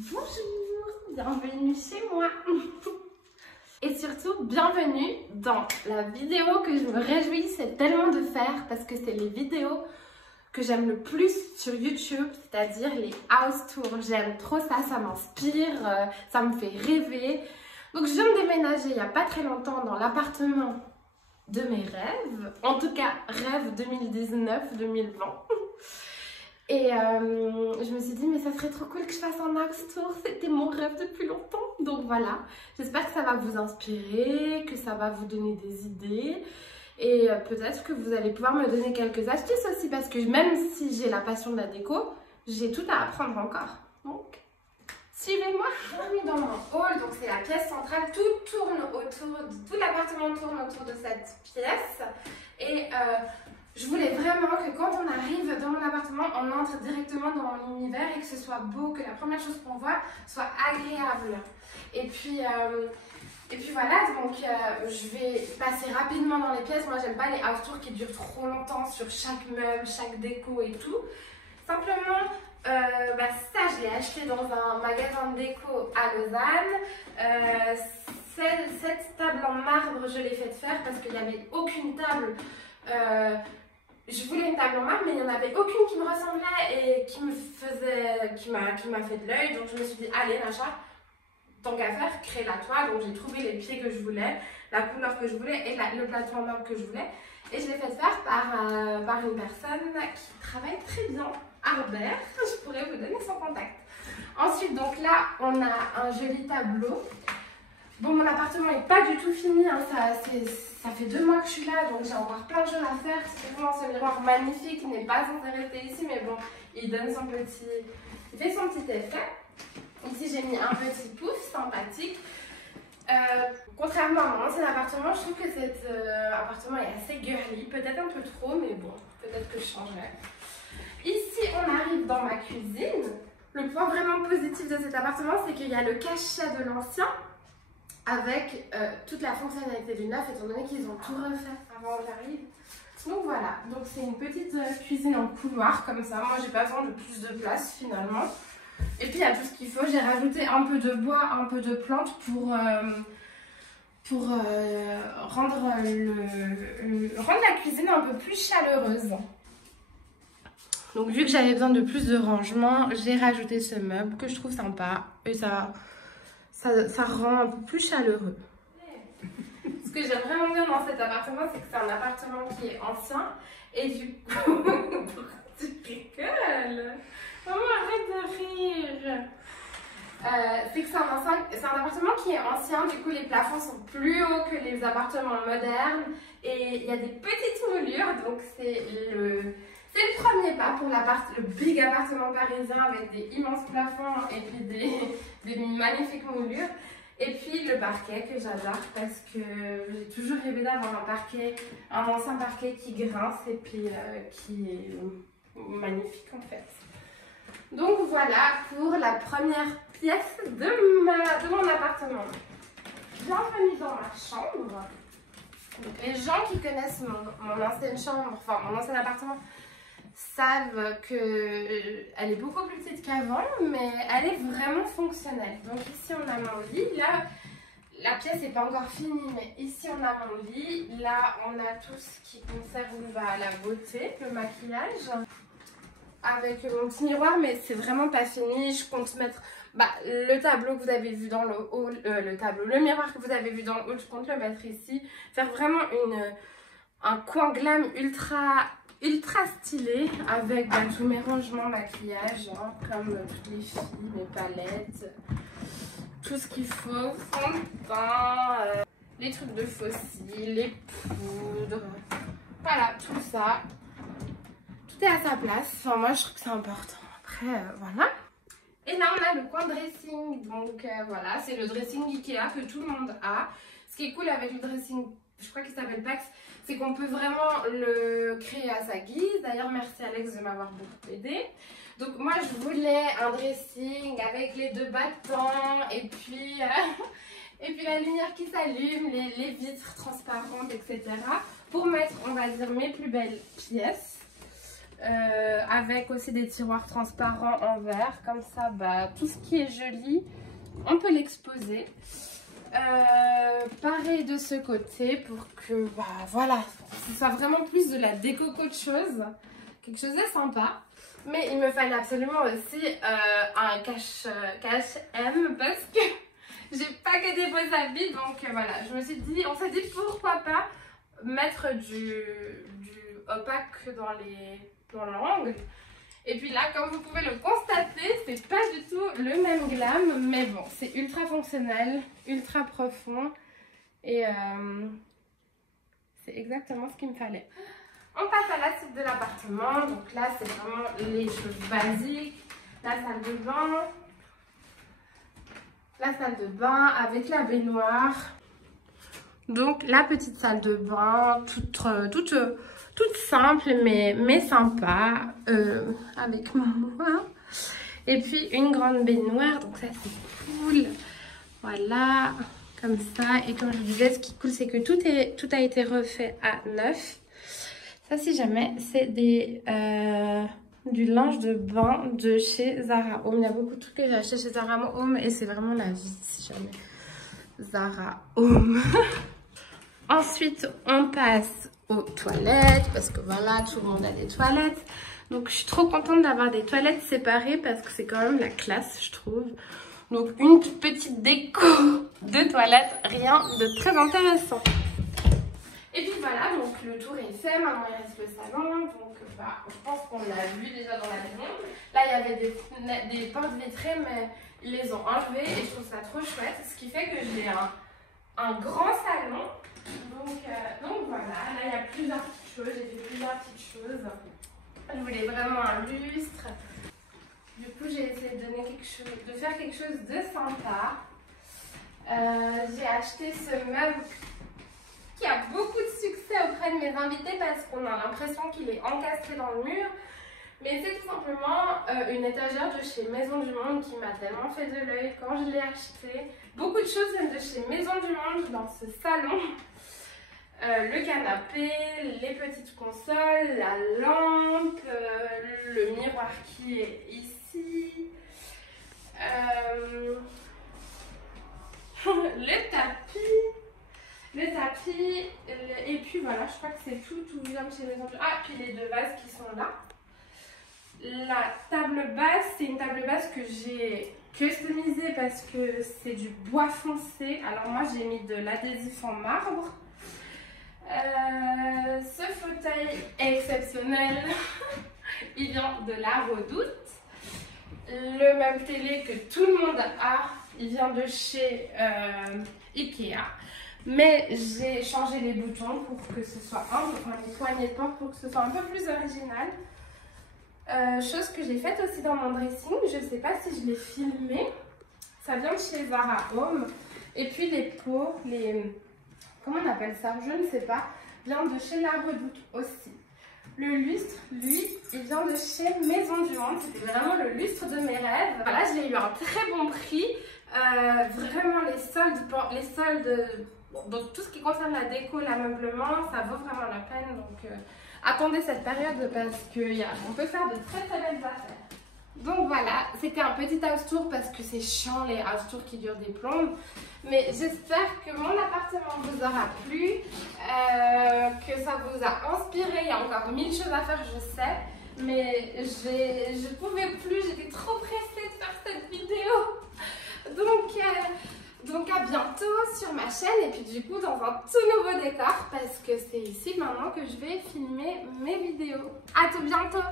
Bonjour, bienvenue chez moi. Et surtout, bienvenue dans la vidéo que je me réjouissais tellement de faire parce que c'est les vidéos que j'aime le plus sur YouTube, c'est-à-dire les house tours. J'aime trop ça, ça m'inspire, ça me fait rêver. Donc je viens de déménager il n'y a pas très longtemps dans l'appartement de mes rêves, en tout cas rêve 2019-2020. Et je me suis dit mais ça serait trop cool que je fasse un house tour, c'était mon rêve depuis longtemps. Donc voilà, j'espère que ça va vous inspirer, que ça va vous donner des idées. Et peut-être que vous allez pouvoir me donner quelques astuces aussi parce que même si j'ai la passion de la déco, j'ai tout à apprendre encore. Donc, suivez-moi. Bienvenue dans mon hall, donc c'est la pièce centrale. Tout tourne autour, tout l'appartement tourne autour de cette pièce. Et je voulais vraiment que quand on arrive dans mon appartement, on entre directement dans mon univers et que ce soit beau, que la première chose qu'on voit soit agréable. Et puis voilà, donc je vais passer rapidement dans les pièces. Moi j'aime pas les house tours qui durent trop longtemps sur chaque meuble, chaque déco et tout. Simplement, ça je l'ai acheté dans un magasin de déco à Lausanne. Cette table en marbre je l'ai faite faire parce qu'il n'y avait aucune table. Je voulais une table en marbre mais il n'y en avait aucune qui me ressemblait et qui m'a fait de l'œil. Donc je me suis dit allez Nacha, tant qu'à faire, crée-la toi. Donc j'ai trouvé les pieds que je voulais, la couleur que je voulais et le plateau en marbre que je voulais. Et je l'ai fait faire par une personne qui travaille très bien, Arbert. Je pourrais vous donner son contact. Ensuite, donc là, on a un joli tableau. Bon, mon appartement n'est pas du tout fini, hein. Ça fait 2 mois que je suis là, donc j'ai encore plein de choses à faire. C'est vraiment ce miroir magnifique qui n'est pas censé rester ici, mais bon, il fait son petit effet. Ici, j'ai mis un petit pouf sympathique. Contrairement à mon ancien appartement, je trouve que cet appartement est assez girly, peut-être un peu trop, mais bon, peut-être que je changerai. Ici, on arrive dans ma cuisine. Le point vraiment positif de cet appartement, c'est qu'il y a le cachet de l'ancien avec toute la fonctionnalité du neuf, étant donné qu'ils ont tout refait avant que j'arrive. Donc voilà, donc c'est une petite cuisine en couloir comme ça. Moi, j'ai pas besoin de plus de place finalement. Et puis il y a tout ce qu'il faut. J'ai rajouté un peu de bois, un peu de plantes pour rendre la cuisine un peu plus chaleureuse. Donc vu que j'avais besoin de plus de rangement, j'ai rajouté ce meuble que je trouve sympa et ça rend un peu plus chaleureux. Ce que j'aime vraiment bien dans cet appartement, c'est que c'est un appartement qui est ancien et du coup, pourquoi tu rigoles? Maman, arrête de rire. C'est que c'est un appartement qui est ancien, du coup les plafonds sont plus hauts que les appartements modernes et il y a des petites moulures, donc c'est le premier pas pour le big appartement parisien avec des immenses plafonds et puis des magnifiques moulures. Et puis le parquet que j'adore parce que j'ai toujours rêvé d'avoir un ancien parquet qui grince et puis qui est magnifique en fait. Donc voilà pour la première pièce de mon appartement. Bienvenue dans ma chambre. Donc, les gens qui connaissent mon ancienne chambre, enfin mon ancien appartement, savent qu'elle est beaucoup plus petite qu'avant, mais elle est vraiment fonctionnelle. Donc ici on a mon lit, là la pièce n'est pas encore finie, mais ici on a mon lit, là on a tout ce qui conserve la beauté, le maquillage. Avec mon petit miroir, mais c'est vraiment pas fini. Je compte mettre le tableau que vous avez vu dans le hall, le miroir que vous avez vu dans le hall, je compte le mettre ici. Faire vraiment un coin glam ultra stylé avec tous mes rangements maquillage, hein, comme toutes les filles, mes palettes, tout ce qu'il faut, fond de teint, les trucs de faux cils, les poudres, voilà, tout ça. Tout est à sa place, enfin moi je trouve que c'est important, après voilà. Et là on a le coin dressing, donc voilà, c'est le dressing Ikea que tout le monde a. Ce qui est cool avec le dressing, je crois qu'il s'appelle Pax, c'est qu'on peut vraiment le créer à sa guise. D'ailleurs merci Alex de m'avoir beaucoup aidé. Donc moi je voulais un dressing avec les 2 battants et puis la lumière qui s'allume, les vitres transparentes, etc. Pour mettre, on va dire, mes plus belles pièces. avec aussi des tiroirs transparents en verre. Comme ça, bah, tout ce qui est joli, on peut l'exposer. Pareil de ce côté pour que, bah, voilà, ce soit vraiment plus de la déco qu'autre chose. Quelque chose de sympa. Mais il me fallait absolument aussi un cache-M parce que j'ai pas que des beaux habits. Donc voilà, je me suis dit, on s'est dit pourquoi pas mettre du opaque dans l'angle. Et puis là, comme vous pouvez le constater, c'est pas du tout le même glam. Mais bon, c'est ultra fonctionnel, ultra profond. Et c'est exactement ce qu'il me fallait. On passe à la suite de l'appartement. Donc là, c'est vraiment les choses basiques. La salle de bain. La salle de bain avec la baignoire. Donc la petite salle de bain, toute simple mais sympa. Avec mon moi. Et puis une grande baignoire. Donc ça, c'est cool. Voilà, comme ça. Et comme je vous disais, ce qui est cool, c'est que tout a été refait à neuf. Ça, si jamais, c'est du linge de bain de chez Zara Home. Il y a beaucoup de trucs que j'ai acheté chez Zara Home et c'est vraiment la vie, si jamais. Zara Home. Ensuite, on passe aux toilettes parce que voilà, tout le monde a des toilettes. Donc, je suis trop contente d'avoir des toilettes séparées parce que c'est quand même la classe, je trouve. Donc, une petite déco de toilettes, rien de très intéressant. Et puis voilà, donc le tour est fait, maintenant il reste le salon, donc bah, je pense qu'on l'a vu déjà dans la maison. Là il y avait des portes vitrées mais ils les ont enlevées et je trouve ça trop chouette, ce qui fait que j'ai un grand salon. Donc voilà, là il y a plusieurs petites choses, j'ai fait plusieurs petites choses. Je voulais vraiment un lustre. Du coup j'ai essayé de faire quelque chose de sympa. J'ai acheté ce meuble qui a beaucoup de succès auprès de mes invités parce qu'on a l'impression qu'il est encastré dans le mur. Mais c'est tout simplement une étagère de chez Maison du Monde qui m'a tellement fait de l'œil quand je l'ai acheté. Beaucoup de choses viennent de chez Maison du Monde dans ce salon. Le canapé, les petites consoles, la lampe, le miroir qui est ici, le tapis, et puis voilà, je crois que c'est tout vient de chez Maison du Monde. Ah, puis les deux vases qui sont là. La table basse, c'est une table basse que j'ai customisée parce que c'est du bois foncé. Alors moi, j'ai mis de l'adhésif en marbre. Ce fauteuil est exceptionnel. Il vient de la Redoute. Le meuble télé que tout le monde a, il vient de chez Ikea. Mais j'ai changé les boutons pour que ce soit les poignées de porte pour que ce soit un peu plus original. Chose que j'ai faite aussi dans mon dressing. Je ne sais pas si je l'ai filmé. Ça vient de chez Zara Home. Et puis les pots, comment on appelle ça? Je ne sais pas. Vient de chez La Redoute aussi. Le lustre, lui, il vient de chez Maison du Monde. C'était vraiment le lustre de mes rêves. Voilà, je l'ai eu à un très bon prix. Vraiment les soldes, donc tout ce qui concerne la déco, l'ameublement, ça vaut vraiment la peine. Donc attendez cette période parce qu'on peut faire de très très belles affaires. Donc voilà, c'était un petit house tour parce que c'est chiant les house tours qui durent des plombes. Mais j'espère que mon appartement vous aura plu, que ça vous a inspiré. Il y a encore 1000 choses à faire, je sais. Mais je pouvais plus, j'étais trop pressée de faire cette vidéo. Donc à bientôt sur ma chaîne et puis du coup dans un tout nouveau décor parce que c'est ici maintenant que je vais filmer mes vidéos. À tout bientôt!